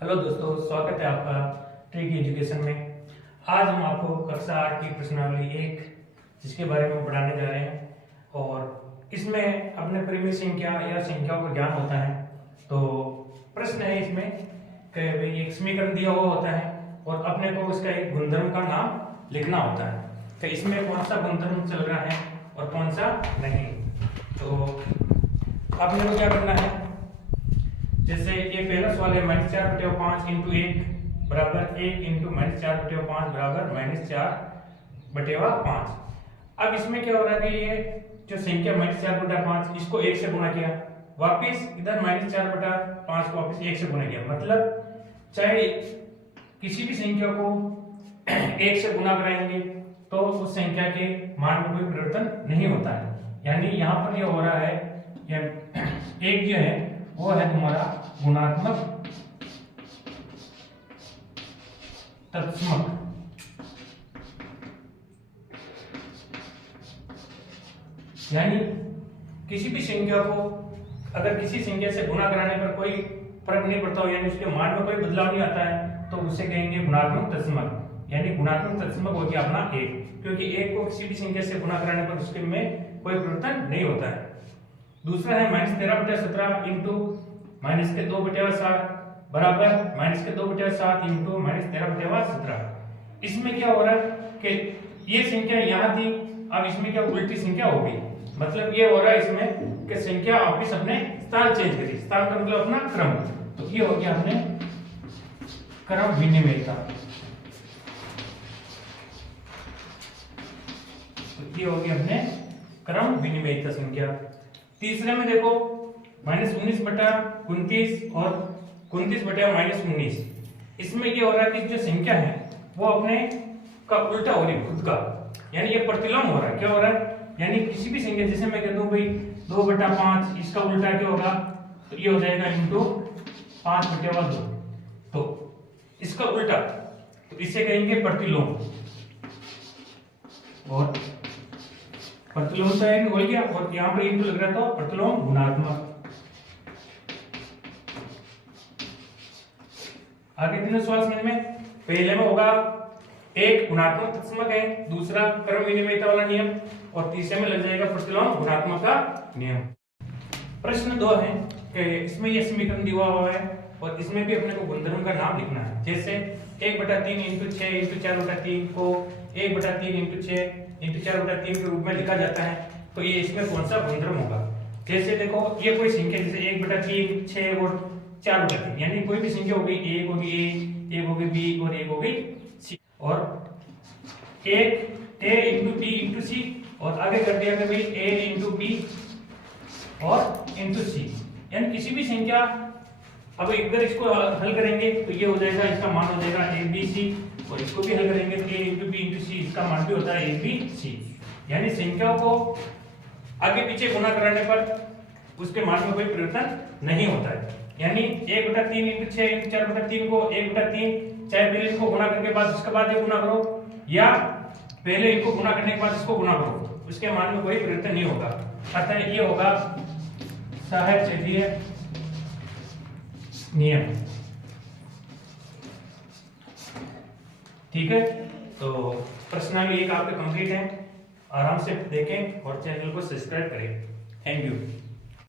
Hello दोस्तों, स्वागत है आपका ट्रिक एजुकेशन में। आज हम आपको कक्षा 8 की प्रश्नावली 1 जिसके बारे में पढ़ाने जा रहे हैं और इसमें अपने परिमेय संख्या या संख्याओं का ज्ञान होता है। तो प्रश्न है इसमें कि भाई एक समीकरण दिया हुआ होता है और अपने को उसका एक गुणधर्म का नाम लिखना होता है। तो इसमें कौन सा गुणधर्म चल रहा है और कौन सा नहीं। तो अपने को क्या करना है, जैसे ये पहला सवाल है -4/5 इंटू 1 बराबर 1 इंटू -4/5 बराबर -4/5। अब इसमें क्या हो रहा है कि ये जो संख्या -4/5 इसको 1 से गुणा किया, वापिस इधर -4/5 को वापिस 1 से गुणा किया। मतलब चाहे किसी भी संख्या को 1 से गुणा कराएंगे तो उस संख्या के मान में कोई परिवर्तन नहीं होता है। यानी यहाँ पर ये हो रहा है, एक जो है वो है तुम्हारा गुणात्मक तत्समक। यानी किसी भी संख्या को अगर किसी संख्या से गुणा कराने पर कोई फर्क नहीं पड़ता हो, यानी उसके मान में कोई बदलाव नहीं आता है, तो उसे कहेंगे गुणात्मक तत्समक। यानी गुणात्मक तत्समक हो गया अपना 1, क्योंकि 1 को किसी भी संख्या से गुणा कराने पर उसके में कोई परिवर्तन नहीं होता है। दूसरा है -13/17 इंटू -2/7 बराबर -2/7 इंटू -13/17। इसमें क्या हो रहा है कि ये संख्या यहाँ थी, अब इसमें क्या उल्टी संख्या होगी। मतलब ये हो रहा है इसमें कि संख्या वापिस अपने स्थान चेंज करी, स्थान का मतलब अपना क्रम। तो ये हो गया अपने क्रम विनिमयता। तो ये हो गया अपने क्रम विनिमयता संख्या। तीसरे में देखो -19/29 और 29/-19। इसमें ये हो रहा है कि जो संख्या है वो अपने का उल्टा हो रही है, खुद का, यानी ये प्रतिलोम हो रहा है। क्या हो रहा है, यानी किसी भी संख्या, जैसे मैं कह दूं भाई 2/5, इसका उल्टा क्या होगा, तो ये हो जाएगा इंटू 5/2। तो इसका उल्टा, तो इसे कहेंगे प्रतिलोम। और प्रतिलोम तो हो गया और यहाँ पर इंटू लग रहा था, प्रतिलोम गुणात्मक। आगे तीनों सवाल समझ में। पहले में होगा एक गुणात्मक तत्समक है, दूसरा क्रम विनिमयता वाला नियम, और तीसरे में लग जाएगा प्रतिलोम गुणात्मक का नियम। प्रश्न 2 है कि इसमें ये समीकरण दिया हुआ है और इसमें भी अपने को गुणधर्म का नाम लिखना है। जैसे 1/3 इंटू 6 इंटू 4/3 को 1/3 इंटू 6 इंटू 4/3 के रूप में लिखा जाता है। तो ये इसमें कौन सा गुणधर्म होगा। जैसे देखो ये कोई संख्या, जैसे 1/3 6 और 4/3, यानी कोई भी संख्या होगी, एक होगी ए, एक होगी बी और एक होगी सी। और एक ए इंटू बी इंटू सी, और आगे कर दिया कि भाई ए इंटू बी और इंटू सी। यानी किसी भी संख्या, अब इधर इसको हल करेंगे तो ये हो जाएगा, इसका मान हो जाएगा ए बी सी, और इसको भी हल करेंगे तो ए इंटू बी इंटू सी, इसका मान भी होता है ए बी सी। यानी संख्याओं को आगे पीछे गुणा कराने पर उसके मान में कोई परिवर्तन नहीं होता है। यानी 1/3 इंटू 6 इंटू 4/3 को 1/3, चाहे पहले इसको गुणा करके बाद उसके बाद ये गुणा करो, या पहले इनको गुणा करने के बाद इसको गुणा करो, उसके मान में कोई परिवर्तन नहीं होगा। अतः ये होगा सहचर्य नियम। ठीक है, तो प्रश्नावली 1 आपके कंप्लीट है। आराम से देखें और चैनल को सब्सक्राइब करें। Thank you.